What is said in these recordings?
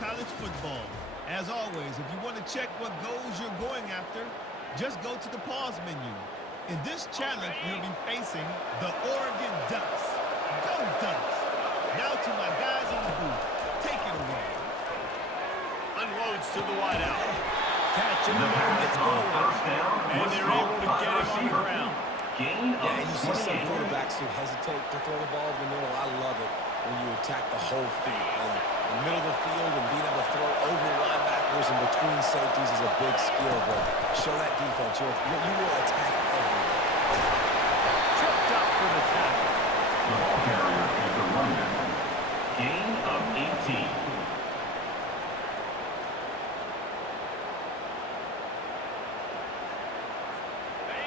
college football. As always, if you want to check what goals you're going after, just go to the pause menu. In this challenge, you'll be facing the Oregon Ducks. Go Ducks! Now to my guys in the booth. Take it away. Unloads to the wideout. Catch in the middle, gets going. And they're able to get him on the ground. Yeah, and you see some quarterbacks who hesitate to throw the ball in the middle. I love it when you attack the whole field. And the middle of the field and being able to throw over linebackers and between safeties is a big skill. But show that defense. You will attack everything. Tripped up for the tackle. The ball carrier is the running back. Gain of 18.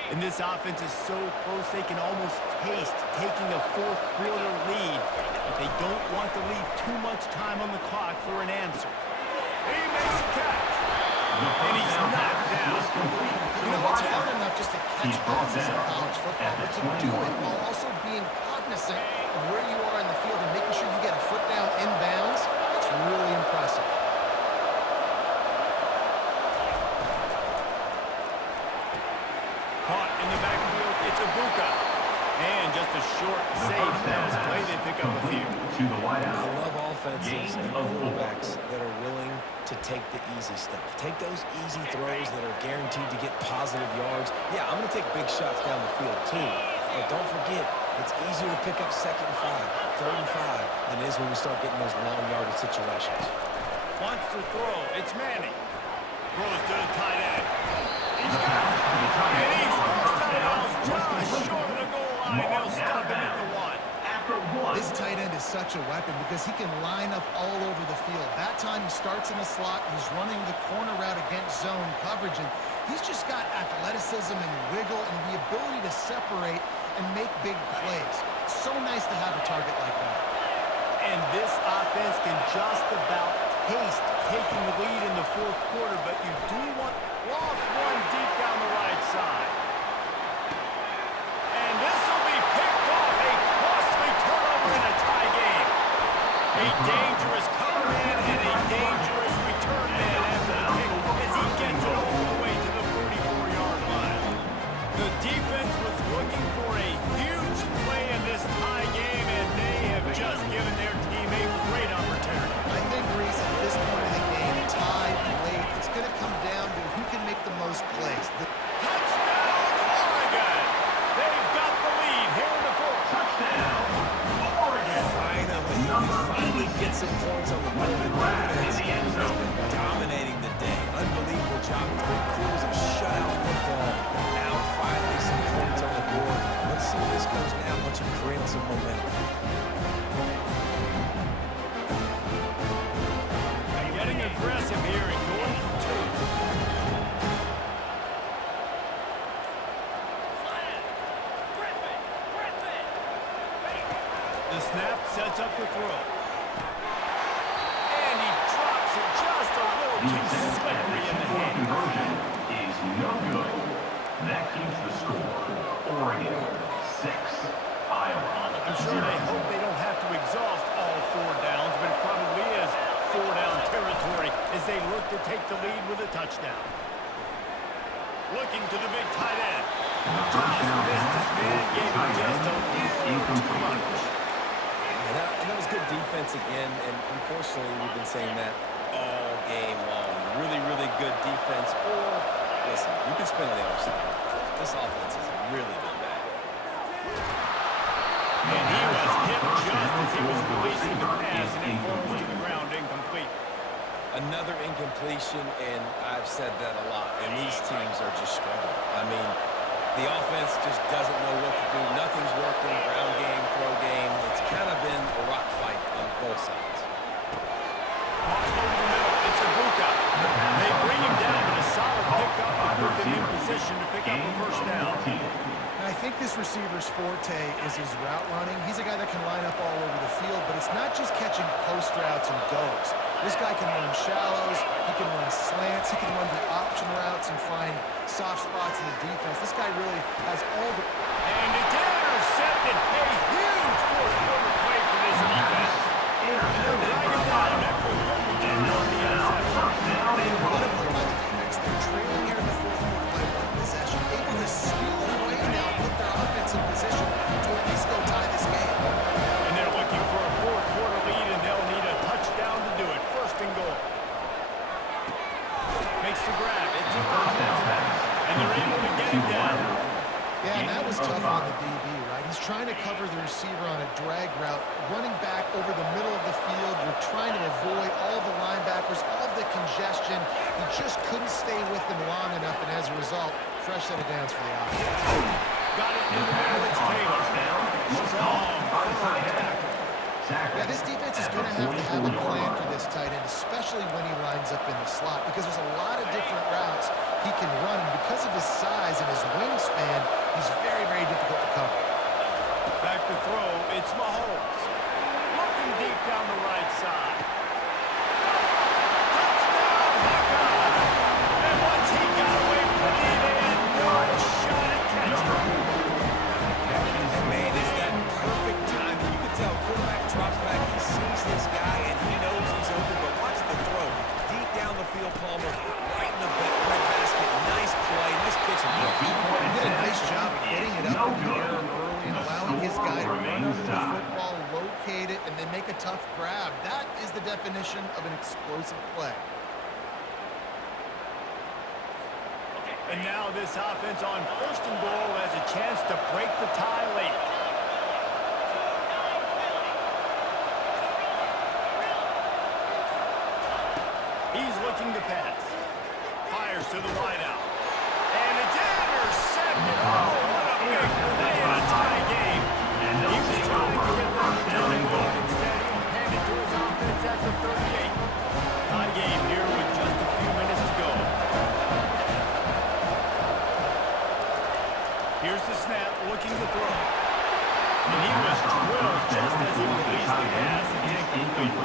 And this offense is so close they can almost taste taking a fourth quarter lead. But they don't want to leave too much time on the clock for an answer. He makes a catch. And he's knocked down. You know, it's hard enough just to catch passes in college football, but to do it while also being cognizant of where you are in the field and making sure you get a foot down inbounds, that's really impressive. Caught in the backfield, it's Ibuka. And just a short, safe pass play. They pick up a few. To the wideout. I love offenses and quarterbacks that are willing to take the easy stuff. Take those easy throws that are guaranteed to get positive yards. Yeah, I'm going to take big shots down the field too. But don't forget, it's easier to pick up 2nd and 5, 3rd and 5 than it is when we start getting those long yardage situations. Wants to throw. It's Manning. Throws to the tight end. He's got it. And he's forced out of bounds just short of the goal line. They'll stop him at the 1. This tight end is such a weapon because he can line up all over the field. That time he starts in the slot, he's running the corner route against zone coverage, and he's just got athleticism and wiggle and the ability to separate and make big plays. It's so nice to have a target like that. And this offense can just about taste taking the lead in the fourth quarter, but you do want lost one deep down the right side. And this will be picked off. A costly turnover in a tie game. A dangerous cover man and a dangerous return man after the pick as he gets it all the way to the 44-yard line. The defense was looking for a huge play in this tie game, and they have just given their team a great opportunity. I think, Reese, at this point in the game, tied, late, it's going to come down to who can make the most plays. Touchdown, Oregon! They've got the lead here in the fourth. Touchdown, Oregon. Finally get some points on the board. The defense has been dominating the day. Unbelievable job. 3 quarters of shutout football. Now finally some points on the board. Let's see where this goes now once you create some momentum. Getting aggressive here and going for 2. The snap sets up the throw. And he drops it just a little The too slippery in the hand. conversion is no good. That keeps the score. Oregon 6, Iowa. I'm sure they hope they don't have to exhaust all 4 downs, but it probably is 4-down territory as they look to take the lead with a touchdown. Looking to the big tight end. The first down Missed his man, gave him just a is little too incomplete. much. And that was good defense again, and unfortunately we've been saying that all game long. Really, really good defense. Or, listen, you can spin on the other side. This offense has really been bad. And he was hit just as he was releasing the pass, and it falls to the ground incomplete. Another incompletion, and I've said that a lot, and these teams are just struggling. I mean, the offense just doesn't know what to do. Nothing's working, ground game, throw game. It's kind of been a rock fight on both sides. Caught over the middle, it's Ibuka. They bring him down, but a solid pickup to put them in position to pick up a first down. And I think this receiver's forte is his route running. He's a guy that can line up all over the field, but it's not just catching post routes and goes. This guy can run shallows, he can run slants, he can run the option routes and find soft spots in the defense. This guy really has all the... And it's intercepted. A huge fourth quarter play for this defense. And they're dragging down after a good return. Yeah, and that was tough on the DB, right? He's trying to cover the receiver on a drag route, running back over the middle of the field. You're trying to avoid all the linebackers, all the congestion. He just couldn't stay with them long enough, and as a result, fresh set of downs for the offense. Got it in the middle. It's Taylor. Strong. Yeah, this defense is going to have a plan for this tight end, especially when he lines up in the slot, because there's a lot of different routes he can run, and because of his size and his wingspan, he's very, very difficult to cover. Back to throw. It's Mahomes. Looking deep down the right side. Touchdown, Hawkeye! And once he got away from the lead end, no shot at catching. And man, is that perfect timing. You can tell quarterback drops back, he sees this guy, and he knows he's open, but watch the throw. Deep down the field, Palmer, right in the red basket. Nice play, nice pitch. He did a nice job of getting it up in the air early and allowing his guy to run over the football, locate it, and then make a tough grab. That is the definition of an explosive play. And now this offense on first and goal has a chance to break the tie late. He's looking to pass. Fires to the wideout. And it's intercepted. Oh, what a big play in a tie game. He was trying to get them to turn it on. Instead, he'll hand it to his offense at the 38. Tie game here with just a few minutes to go. Here's the snap, looking to throw. And he was drilled just as he released the pass and incomplete.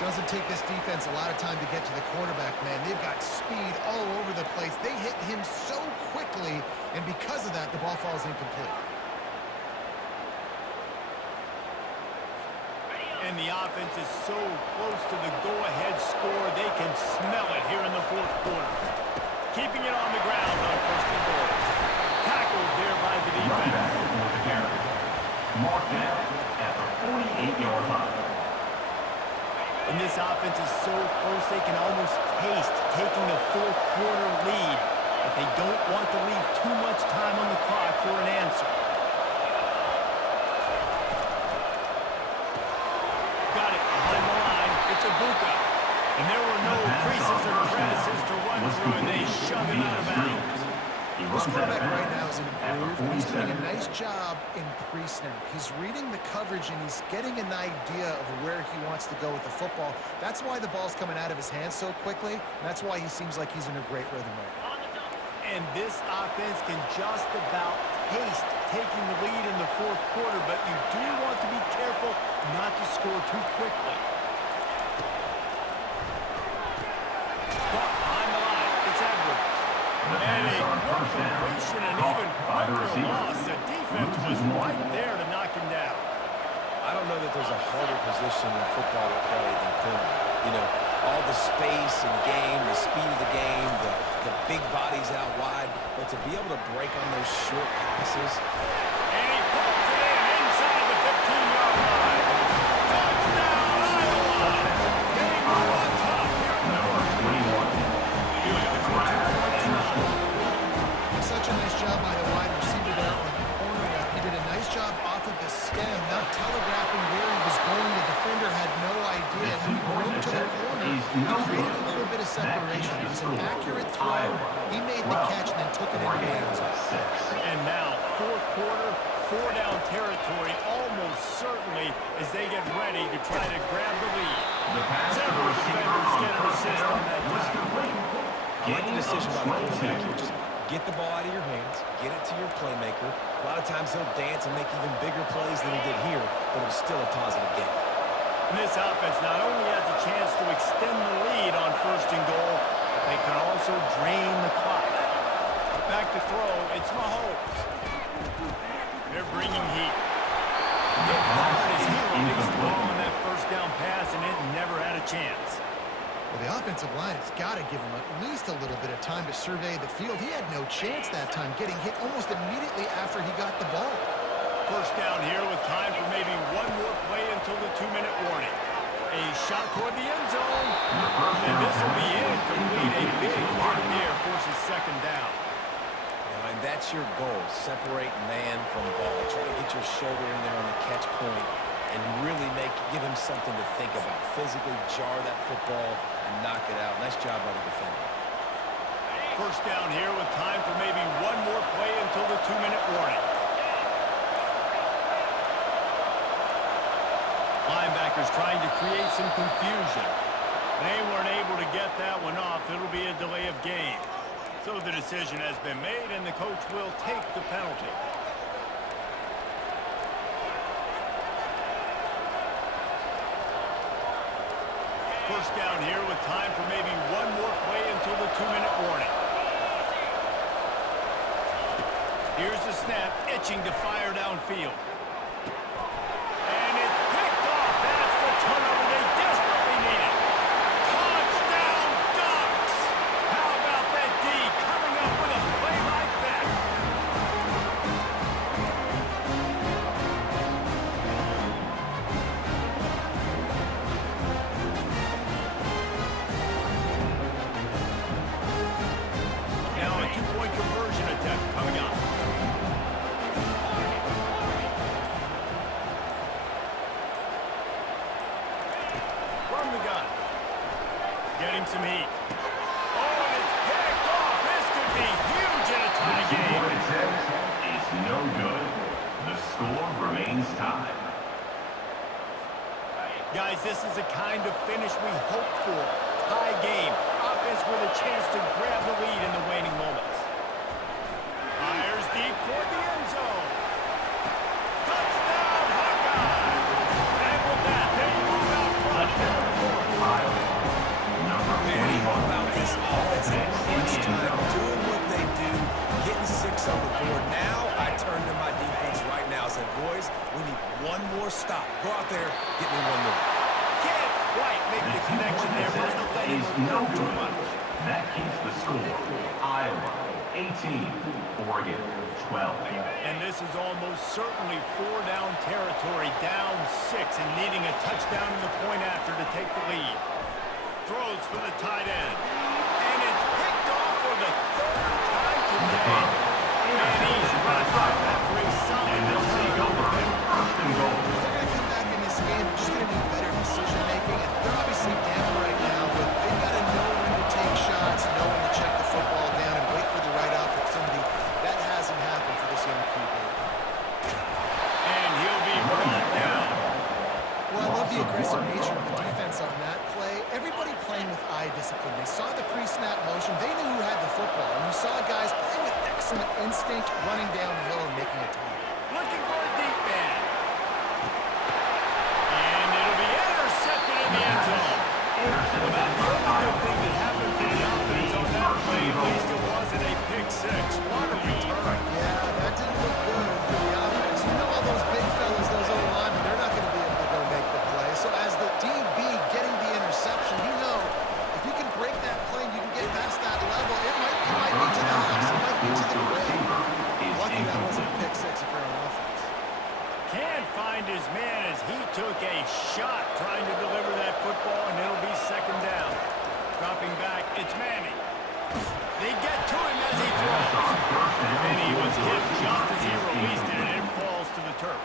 Doesn't take this defense a lot of time to get to the quarterback, man. They've got speed all over the place. They hit him so quickly, and because of that, the ball falls incomplete. And the offense is so close to the go-ahead score, they can smell it here in the fourth quarter. Keeping it on the ground on first and goal. Tackled there by the defense. Marked down at the 48-yard line. And this offense is so close they can almost taste taking a fourth quarter lead. But they don't want to leave too much time on the clock for an answer. Got it behind the line. It's Ibuka. And there were no creases or crevices to run through, and they shove him out of bounds. This quarterback right now is in a groove, and he's doing a nice job in pre-snap. He's reading the coverage, and he's getting an idea of where he wants to go with the football. That's why the ball's coming out of his hands so quickly, and that's why he seems like he's in a great rhythm right now. And this offense can just about taste taking the lead in the fourth quarter, but you do want to be careful not to score too quickly. Caught behind the line. It's Edwards. And a quick completion and even quicker loss. The defense was right there to knock him down. I don't know that there's a harder position in football to play than cornerback. You know, all the space in the game, the speed of the game, the big bodies out wide, but to be able to break on those short passes. And he pokes it in inside the 15-yard line. Touchdown, Iowa! They move on top here in the first. Such a nice job by the wide receiver there on the corner route. He did a nice job off of the stem, not telegraphing where he was going. The defender had no idea. And when he broke to the corner, he created a little bit of separation. It was an accurate throw. He made the catch and then took it into the end zone. And now, fourth quarter, four-down territory almost certainly as they get ready to try to grab the lead. Several defenders get an assist on that time. I like the decision by the quarterback here. Just get the ball out of your hands, get it to your playmaker. A lot of times he'll dance and make even bigger plays than he did here, but it was still a positive game. And this offense not only has a chance to extend the lead on first and goal, but they can also drain the clock. Back to throw, it's Mahomes. They're bringing heat. Hit hard as he released the ball on that first down pass, and it never had a chance. Well, the offensive line has got to give him at least a little bit of time to survey the field. He had no chance that time, getting hit almost immediately after he got the ball. First down here with time for maybe one more play until the 2-minute warning. A shot toward the end zone. And this will be incomplete. A big hit in the air forces second down. And that's your goal. Separate man from ball. Try to get your shoulder in there on the catch point and really give him something to think about. Physically jar that football and knock it out. Nice job by the defender. First down here with time for maybe one more play until the 2-minute warning. Linebackers trying to create some confusion. They weren't able to get that one off. It'll be a delay of game. So the decision has been made, and the coach will take the penalty. First down here with time for maybe one more play until the 2-minute warning. Here's the snap, itching to fire downfield. And it's picked off. That's the turnover they desperately needed. Touchdown Ducks! How about that D coming up with a play like that? Now a two-point conversion attempt coming up. From the gun. Getting some heat. Oh, and it's picked off. This could be huge in a tie The game. 2-point attempt is no good. The score remains tied. Guys, this is the kind of finish we hope for. Tie game. Offense with a chance to grab the lead in the waning moments. Fires deep toward the end zone. Touchdown, Hawkeyes! And with that, they move out front. Iowa. Number Man, how 21. about this offense in crunch time, doing what they do, getting 6 on the board. Now I turn to my defense right now and said, boys, we need one more stop. Go out there, get me one more. Can't quite make the connection there. Wasn't letting Is him no go too good. much. That keeps the score. Iowa 18, Oregon 12. And this is almost certainly 4-down territory, down 6, and needing a touchdown in the point after to take the lead. Throws for the tight end. And it's picked off for the 3rd time today. And he's wrapped up after a solid And they'll take return on the over pick. 1st and goal. They're going to come back in this game. They're just going to need better decision-making. And they're obviously down right now, but they've got to know when to take shots, know when to check the football down, and wait for the right opportunity. That hasn't happened for this young QB. And he'll be brought down. Well, I love the aggressive nature of the defense on that play. Everybody playing with eye discipline. They saw the pre-snap motion. They knew who had the football. And you saw guys playing with excellent instinct, running downhill and making a tackle. Looking for a deep man. And it'll be intercepted in the end zone. Well, that's the only good thing that happened for the offense on that play. At least it wasn't a pick 6. What a return. Yeah, that didn't look good for the offense. You know all those big fellas, those old linemen, they're not going to be able to go make the play. So as the DB getting the interception, you know, if you can break that play and you can get past that level, it might be to the house, it might be to the grave. Lucky that wasn't a pick 6 if you're on offense. Can't find his man as he took a shot trying to deliver that football, and it'll be 2nd down. Dropping back, it's Manning. They get to him as he throws. And he was hit just as he released it, and it falls to the turf.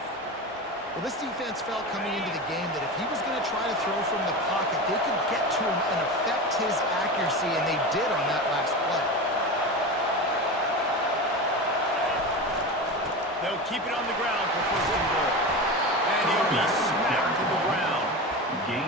Well, this defense felt coming into the game that if he was going to try to throw from the pocket, they could get to him and affect his accuracy, and they did on that last play. They'll keep it on the ground for 1st and goal. And he'll be smacked to the ground.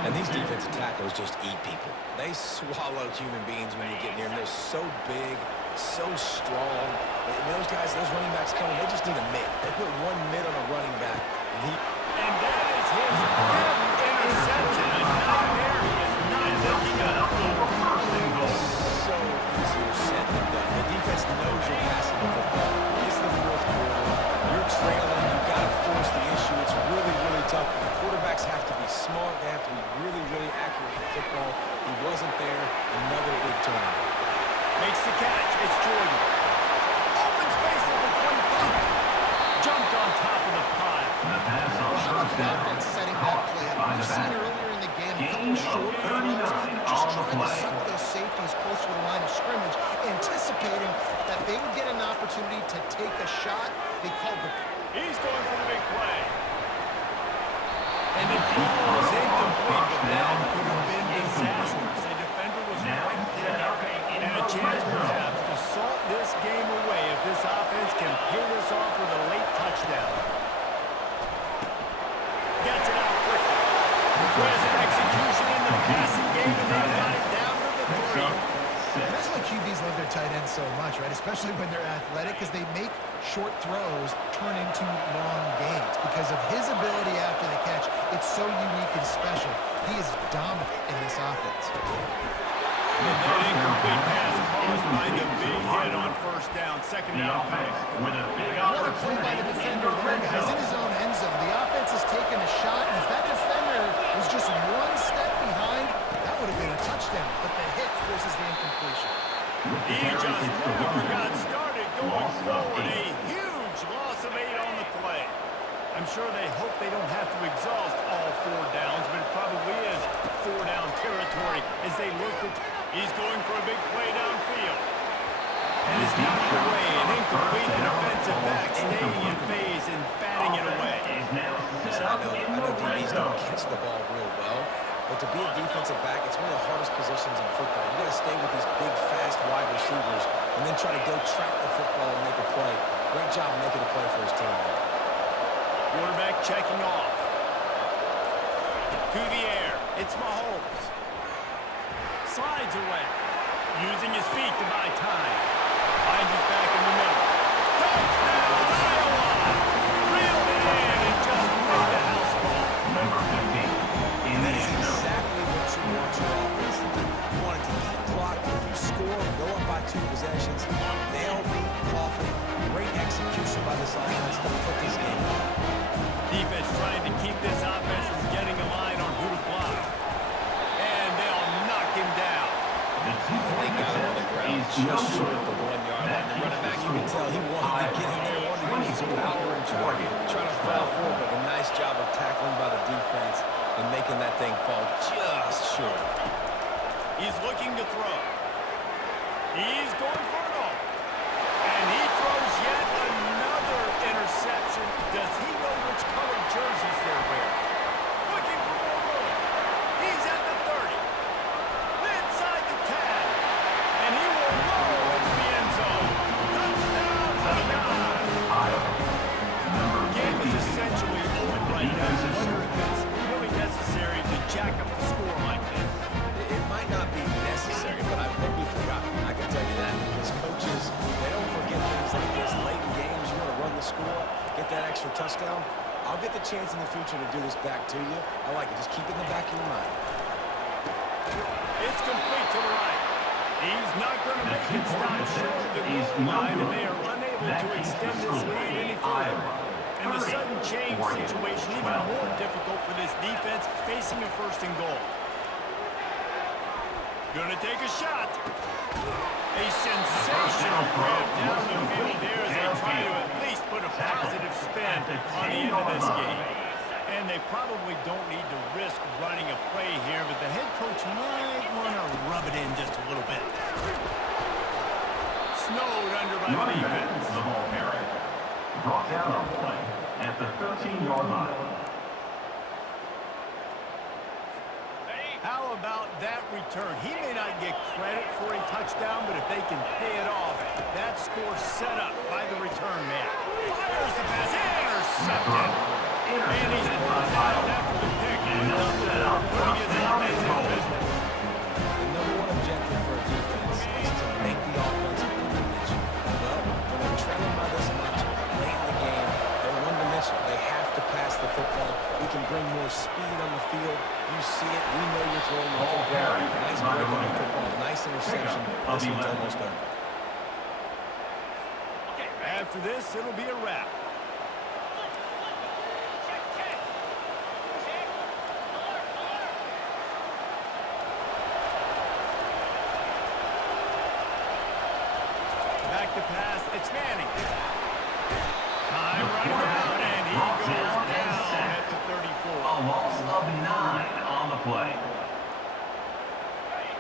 And these defensive tackles just eat people. They swallow human beings when you get near them. They're so big, so strong. And those guys, those running backs coming, they just need a mid. They put one mid on a running back, And that is his 5th interception. A nightmare. He is not looking up. so easier said than done. The defense knows you're passing the football. It's the 4th quarter. You're trailing. You've got to force the issue. It's really, really tough. Quarterbacks have to be smart. They have to be really, really accurate with football. He wasn't there. Another big turnover. Makes the catch. It's Jordan. Open space at the 25. Jumped on top of the pile. The pass on Well, how about 1st the down. offense setting that Caught play up? by We've the seen back. earlier in the game a couple Gain short of throws, 39 just on the trying to play. suck those safeties closer to the line of scrimmage, anticipating that they would get an opportunity to take a shot. They called the... He's going for the big play. And it falls incomplete, but that could have been disastrous. A defender was right there. And a chance perhaps to salt this game away if this offense can pay this off with a late touchdown. Gets it out quickly. Crisp execution in the passing game, and they've got it down to the 3. And that's why QBs love their tight ends so much, right? Especially when they're athletic, because they make short throws turn into long gains. Because of his ability after the catch, it's so unique and special. He is dominant in this offense. And that incomplete pass caused by the big hit on first down, second down pass. With a big Another play by opportunity the in defender the there, red guys, in zone. his own end zone. The offense has taken a shot, and if that defender was just one step behind, that would have been a touchdown. But the hit forces the incompletion. He just never got started going forward. A huge loss of 8 on the play. I'm sure they hope they don't have to exhaust all 4 downs, but it probably is 4-down territory as they look to... He's going for a big play downfield. And it's knocked away. An incomplete defensive back staying in phase and batting it away. Listen, I know DBs don't catch the ball real well, but to be a defensive back, it's one of the hardest positions in football. You got to stay with these big, fast wide receivers and then try to go track the football and make a play. Great job making a play for his team there. Quarterback checking off. To the air. It's Mahomes. Slides away. Using his feet to buy time. Finds his back in the middle. Touchdown, Iowa! Reeled it in and just made the house call. Number 15 in That the is end zone. exactly what you want your offense to do. You want it to keep clock. If you score, go up by 2 possessions. Nail me, coffin. Great execution by this offense to put this game on. Defense trying to keep this offense from getting a line on who to block. And they'll knock him down. The two-point attempt is no Just short good. of the 1-yard line. That The running back, keeps you the can tell he score wanted to get in there, wanted to use his 24 power and trying to foul forward, but a nice job of tackling by the defense and making that thing fall just short. He's looking to throw. He's going for it all. And he throws yet another interception. Does he know which colored jerseys they're wearing? Looking for more room. He's at the 30. Inside the 10. And he will roll into the end zone. Touchdown, touchdown. Iowa. Number Game is 15. essentially over right now. I wonder if it's really necessary to jack up the score like this. It might not be necessary, but I won't be forgotten. I can tell you that because coaches, they don't forget things like this. Late in games, you want to run the score, get that extra touchdown. I'll get the chance in the future to do this back to you. I like it. Just keep it in the back of your mind. It's complete to the right. He's not going to make it stop short of the goal line, and they are unable to extend this lead any further. And the sudden change situation even more difficult for this defense facing a first and goal. Going to take a shot. A sensational grab down the field here as they try to at least put a positive spin on the end of this game. And they probably don't need to risk running a play here, but the head coach might want to rub it in just a little bit. Snowed under by the Running back, defense. the ball carrier. Brought down on play at the 13-yard line. How about that return? He may not get credit for a touchdown, but if they can pay it off, that score set up by the return man. Fires the pass, intercepted. And he's brought down after the pick. And no setup. Putting his offense in business. The number one objective for a defense is to make the offense one-dimensional. Well, when they're trailing by this much late in the game, they're one-dimensional. They have to pass the football. We can bring more speed on the field. You see it. We know you're throwing the football. Nice break on the football. Nice interception. This one's almost over. After this, it'll be a wrap. Back to pass. It's Manning. Time running out, and he goes down at the 34. A loss of 9 on the play.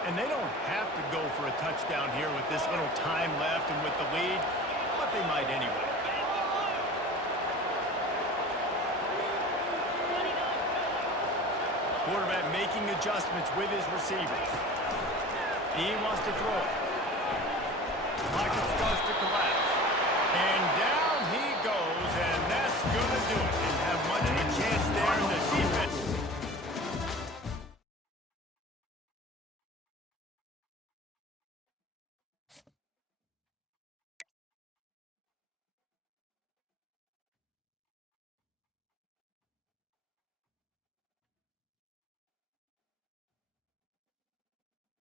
And they don't have to go for a touchdown here with this little time left and with the lead, but they might anyway. Quarterback making adjustments with his receivers. He wants to throw it.